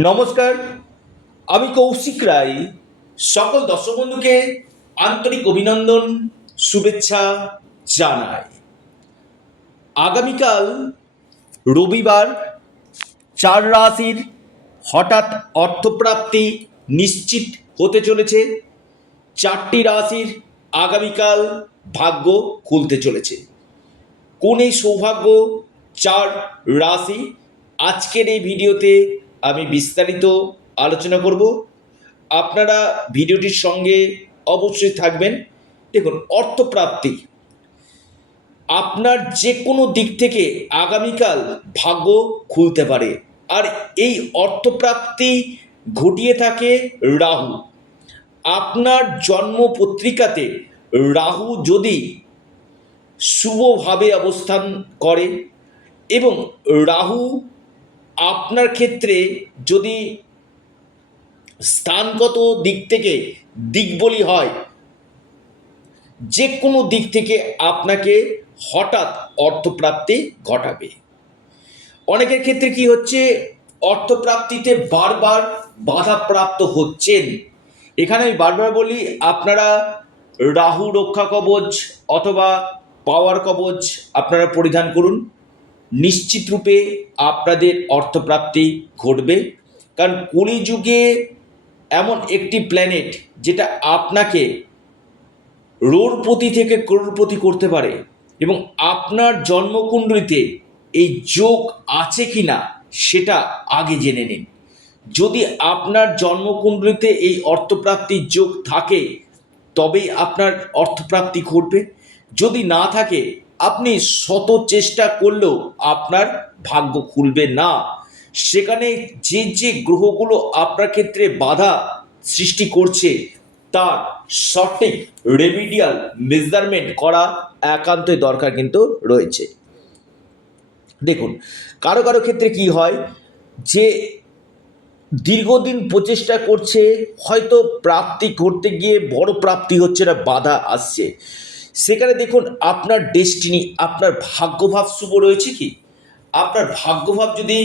নমস্কার, আমি কৌশিক রায়। সকল দর্শক বন্ধুকে আন্তরিক অভিনন্দন, শুভেচ্ছা জানাই। আগামীকাল রবিবার 4 রাশির হঠাৎ অর্থপ্রাপ্তি নিশ্চিত হতে চলেছে। 4টি রাশির আগামীকাল ভাগ্য খুলতে চলেছে। কোন এই সৌভাগ্য 4 রাশি, আজকের এই ভিডিওতে আমি বিস্তারিত আলোচনা করব। আপনারা ভিডিওটির সঙ্গে অবশ্যই থাকবেন। দেখুন, অর্থপ্রাপ্তি আপনার যে কোনো দিক থেকে আগামীকাল ভাগ্য খুলতে পারে, আর এই অর্থপ্রাপ্তি ঘটিয়ে থাকে রাহু। আপনার জন্ম পত্রিকাতে রাহু যদি শুভভাবে অবস্থান করে এবং রাহু আপনার ক্ষেত্রে যদি স্থানগত দিক থেকে দিকবলি হয়, যে কোনো দিক থেকে আপনাকে হঠাৎ অর্থপ্রাপ্তি ঘটাবে। অনেকের ক্ষেত্রে কি হচ্ছে, অর্থপ্রাপ্তিতে বারবার বাধাপ্রাপ্ত হচ্ছেন। এখানে আমি বারবার বলি, আপনারা রাহু রক্ষা কবচ অথবা পাওয়ার কবচ আপনারা পরিধান করুন। নিশ্চিত রূপে আপনাদের অর্থপ্রাপ্তি ঘটবে। কারণ কলিযুগে এমন একটি প্ল্যানেট যেটা আপনাকে রোড়পতি থেকে করোড়পতি করতে পারে, এবং আপনার জন্মকুণ্ডলিতে এই যোগ আছে কি না সেটা আগে জেনে নিন। যদি আপনার জন্মকুণ্ডলিতে এই অর্থপ্রাপ্তির যোগ থাকে তবেই আপনার অর্থপ্রাপ্তি ঘটবে। যদি না থাকে, আপনি শত চেষ্টা করলেও আপনার ভাগ্য খুলবে না। সেখানে যে যে গ্রহগুলো আপনার ক্ষেত্রে বাধা সৃষ্টি করছে তার সঠিক রেমিডিয়াল মেজারমেন্ট করা একান্তই দরকার কিন্তু রয়েছে। দেখুন, কারো কারো ক্ষেত্রে কি হয় যে দীর্ঘদিন প্রচেষ্টা করছে, হয়তো প্রাপ্তি করতে গিয়ে বড় প্রাপ্তি হচ্ছে না, বাধা আসছে। সেখানে দেখুন, আপনার ডেস্টিনি, আপনার ভাগ্যভাব শুভ রয়েছে কি? আপনার ভাগ্যভাব যদি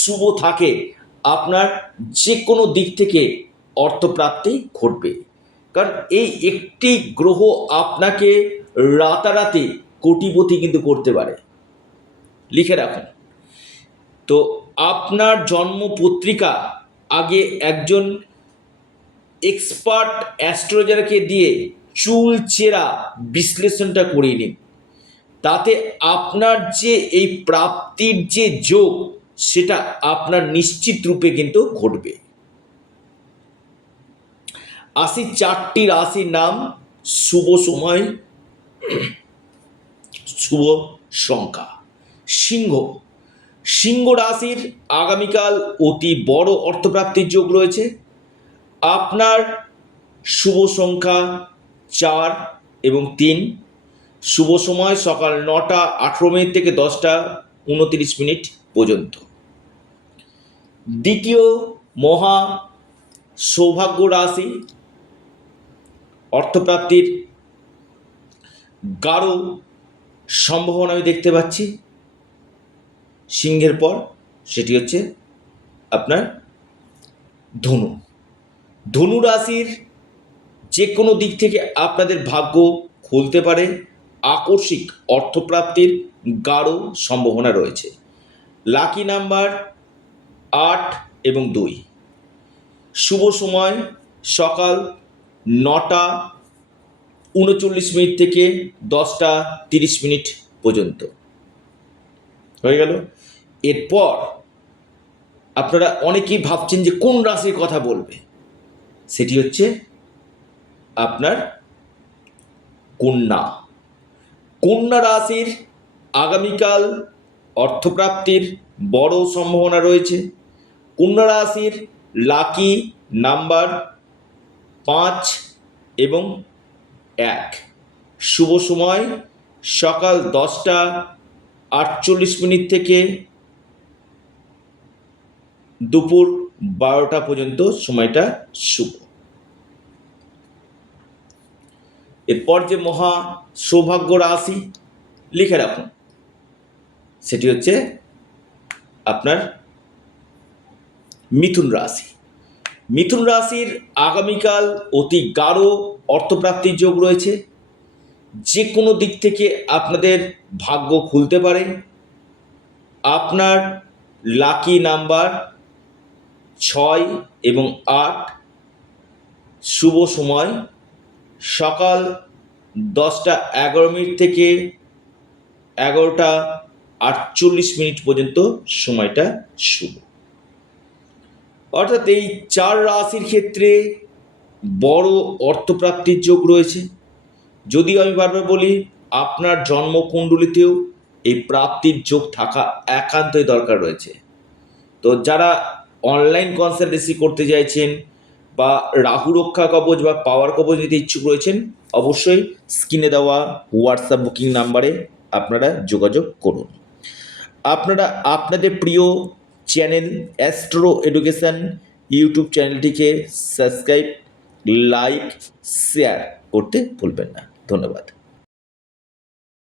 শুভ থাকে, আপনার যে কোনো দিক থেকে অর্থপ্রাপ্তি ঘটবে। কারণ এই একটি গ্রহ আপনাকে রাতারাতি কোটিপতি কিন্তু করতে পারে। লিখে রাখুন। তো আপনার জন্ম পত্রিকা আগে একজন এক্সপার্ট অ্যাস্ট্রোলজারকে দিয়ে চুল চেরা বিশ্লেষণটা করিয়ে নিন। তাতে আপনার যে এই প্রাপ্তির যে যোগ, সেটা আপনার নিশ্চিত রূপে কিন্তু ঘটবে। আসি 4টি রাশির নাম, শুভ সময়, শুভ সংখ্যা। সিংহ। সিংহ রাশির আগামীকাল অতি বড় অর্থপ্রাপ্তির যোগ রয়েছে। আপনার শুভ সংখ্যা 4 এবং 3। শুভ সময় সকাল 9টা 18 মিনিট থেকে 10টা 29 মিনিট পর্যন্ত। দ্বিতীয় মহা সৌভাগ্য রাশি, অর্থপ্রাপ্তির গাঢ় সম্ভাবনা আমি দেখতে পাচ্ছি সিংহের পর, সেটি হচ্ছে আপনার ধনু। ধনু রাশির যে কোনো দিক থেকে আপনাদের ভাগ্য খুলতে পারে। আকস্মিক অর্থপ্রাপ্তির গাঢ় সম্ভাবনা রয়েছে। লাকি নাম্বার 8 এবং 2। শুভ সময় সকাল 9টা 39 মিনিট থেকে 10টা 30 মিনিট পর্যন্ত। হয়ে গেল। এরপর আপনারা অনেকেই ভাবছেন যে কোন রাশির কথা বলবে, সেটি হচ্ছে আপনার কন্যা। কন্যা রাশির আগামীকাল অর্থপ্রাপ্তির বড় সম্ভাবনা রয়েছে। কন্যা রাশির লাকি নাম্বার 5 এবং 1। শুভ সময় সকাল 10টা 48 মিনিট থেকে দুপুর 12টা পর্যন্ত সময়টা শুভ। এরপর যে মহা সৌভাগ্য রাশি লিখে রাখুন, সেটি হচ্ছে আপনার মিথুন রাশি। মিথুন রাশির আগামীকাল অতি গাঢ় অর্থপ্রাপ্তির যোগ রয়েছে। যে কোনো দিক থেকে আপনাদের ভাগ্য খুলতে পারে। আপনার লাকি নাম্বার 6 এবং 8। শুভ সময় সকাল 10:11 থেকে 11:48 পর্যন্ত সময়টা শুভ। অর্থাৎ এই 4 রাশির ক্ষেত্রে বড় অর্থপ্রাপ্তির যোগ রয়েছে। যদিও আমি বারবার বলি, আপনার জন্মকুণ্ডলিতেও এই প্রাপ্তির যোগ থাকা একান্তই দরকার রয়েছে। তো যারা অনলাইন কনসালটেন্সি করতে চাইছেন বা রাহু রক্ষা কবচ বা পাওয়ার কবচ নিতে ইচ্ছুক রয়েছেন, অবশ্যই স্ক্রিনে দেওয়া হোয়াটসঅ্যাপ বুকিং নাম্বারে আপনারা যোগাযোগ করুন। আপনারা আপনাদের প্রিয় চ্যানেল অ্যাস্ট্রো এডুকেশন ইউটিউব চ্যানেলটিকে সাবস্ক্রাইব, লাইক, শেয়ার করতে ভুলবেন না। ধন্যবাদ।